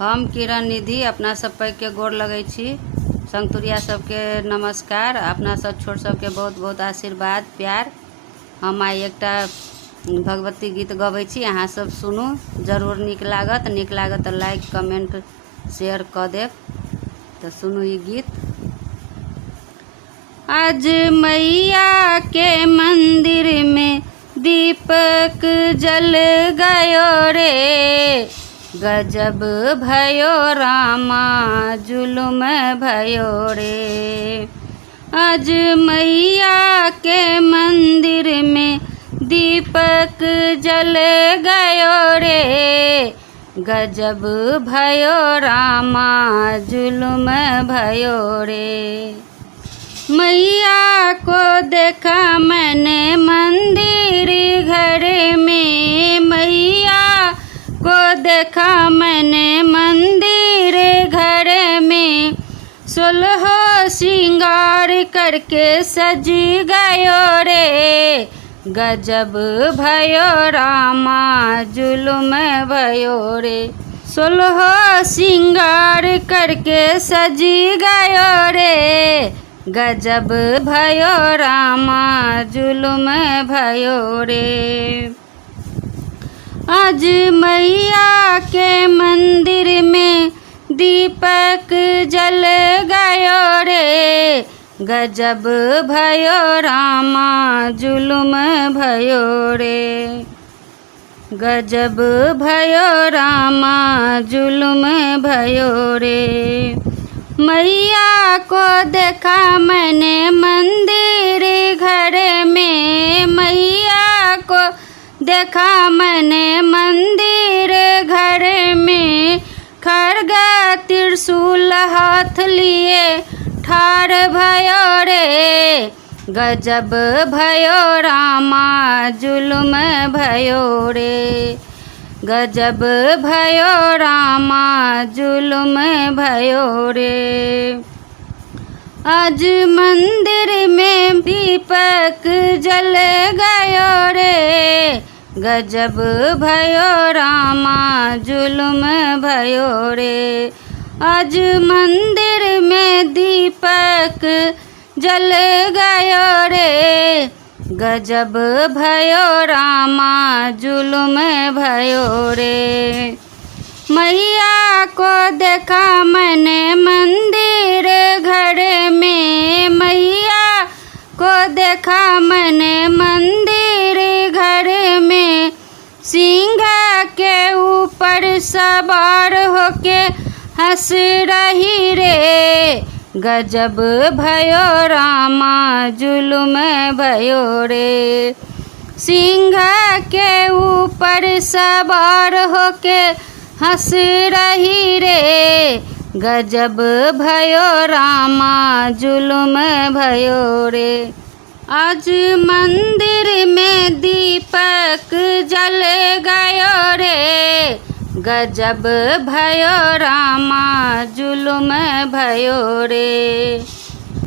हम किरण निधि अपना सब पैघ के गोर लगै छी। संगतुरिया सबके नमस्कार। अपना सब छोट सबके बहुत बहुत आशीर्वाद प्यार। हम आइ एकटा भगवती गीत गबै छी, अहाँ सब सुनू, जरूर नीक लागत तऽ लाइक कमेंट शेयर कऽ देब। तऽ सुनू ई गीत। आज मैया के मंदिर में दीपक जल गयो रे, गजब भयो रामा जुलुम भयो रे। आज मैया के मंदिर में दीपक जल गयो रे, गजब भयो रामा जुलुम भयो रे। मैया को देखा मैंने मंदिर घर में, मैया को देखा मैंने मंदिर घर में, 16 श्रृंगार करके सज गयो रे, गजब भयो रामा जुलुम भयो रे। 16 श्रृंगार करके सज गयो रे, गजब भयो रामा जुलुम भयो रे। आज मैया के मंदिर में दीपक जल गयो रे, गजब भयो रामा जुलुम भयो रे, गजब भयो रामा जुलुम भयो रे। मैया को देखा मैंने मंदिर घर में, मैया को देखा मैंने मंदिर घर में, खड्ग त्रिशूल हाथ लिए ठाड़ भयो रे, गजब भयो रामा जुलुम भयो रे, गजब भयो रामा जुलुम भयो रे। आज मंदिर में दीपक जल गयो रे, गजब भयो रामा जुलुम भयो रे। आज मंदिर में दीपक जल गयो रे, गजब भयो रामा जुलुम भयो रे। मैया को देखा मैंने मंदिर घर में, मैया को देखा मैंने मंदिर घर में, सिंह के ऊपर सवार होके हंस रही रे, गजब भयो रामा जुलुम भयो रे। सिंह के ऊपर सवार होके हंस रही रे, गजब भयो रामा जुलुम भयो रे। आज मंदिर में दीपक जल गयो रे, गजब भयो रामा जुलुम भयो रे।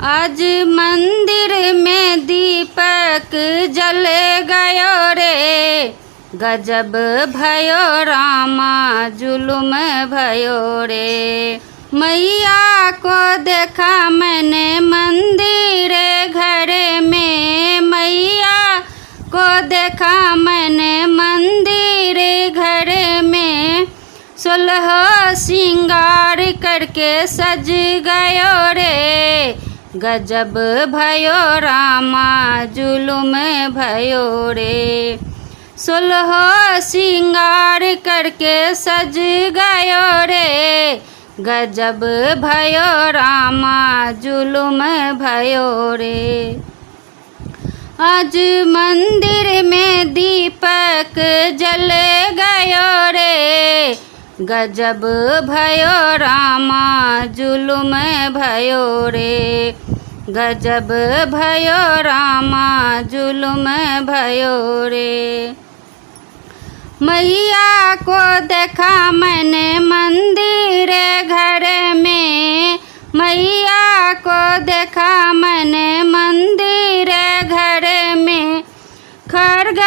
आज मंदिर में दीपक जल गयो रे, गजब भयो रामा जुलुम भयो रे। मैया को देखा मैंने मंदिर घर में, मैया को देखा मैंने मंदिर घर में, 16 श्रृंगार करके सज गयो रे, गजब भयो रामा जुलुम भयो रे। 16 श्रृंगार करके सज गयो रे, गजब भयो रामा जुलुम भयो रे। आज मंदिर में दीपक जल गयो रे, गजब भयो रामा जुलुम भयो रे, गजब भयो रामा जुलुम भयो रे। मैया को देखा मैंने मंदिर घर में, मैया को देखा मैंने मंदिर घर में, खड्ग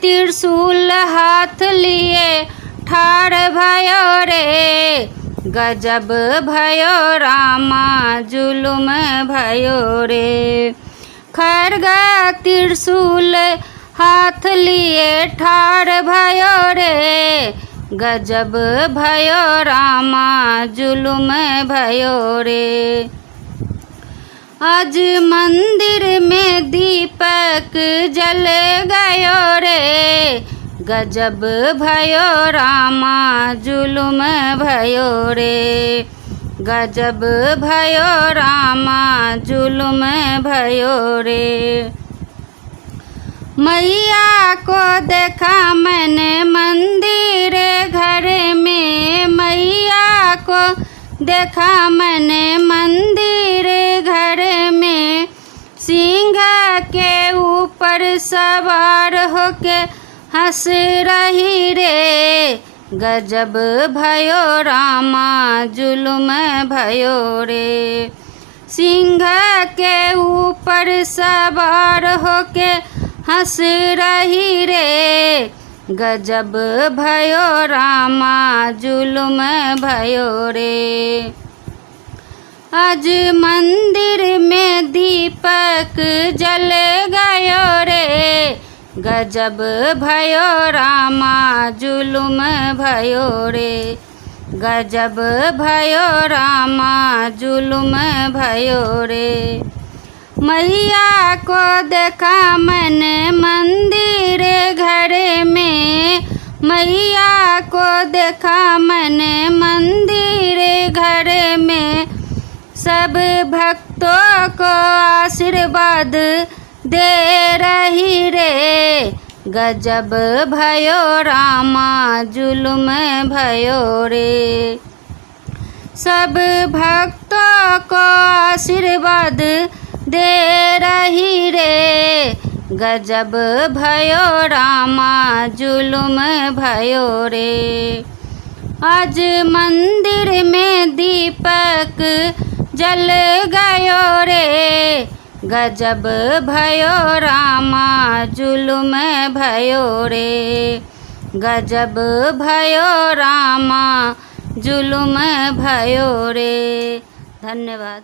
त्रिशूल हाथ लिए ठाड़ भयो रे, गजब भयो रामा जुलुम भयो रे। खड्ग त्रिशूल हाथ लिए ठाड़ भयो रे। गजब भयो रामा जुलुम भयो रे। आज मंदिर में दीपक जल गयो रे। गजब भयो रामा जुलुम भयो रे। गजब भयो रामा जुलुम भयो रे। मैया को देखा मैंने मंदिर घर में। मैया को देखा मैंने मंदिर घर में। सिंह के ऊपर सवार होके हंस रही रे। गजब भयो रामा जुलुम भयो रे। सिंह के ऊपर सवार होके हंस रही रे। गजब भयो रामा जुलुम भयो रे। आज मंदिर में दीपक जल गयो रे। गजब भयो रामा जुलुम भयो रे। गजब भयो रामा जुलुम भयो रे। मैया को देखा मैंने मंदिर घर में। मैया को देखा मैंने मंदिर घर में। सब भक्तों को आशीर्वाद दे रही रे। गजब भयो रामा जुलुम भयो रे। सब भक्तों को आशीर्वाद दे रही रे। गजब भयो रामा जुलुम भयो रे। आज मंदिर में दीपक जल गयो रे। गजब भयो रामा जुलुम भयो रे। गजब भयो रामा जुलुम भयो रे। धन्यवाद।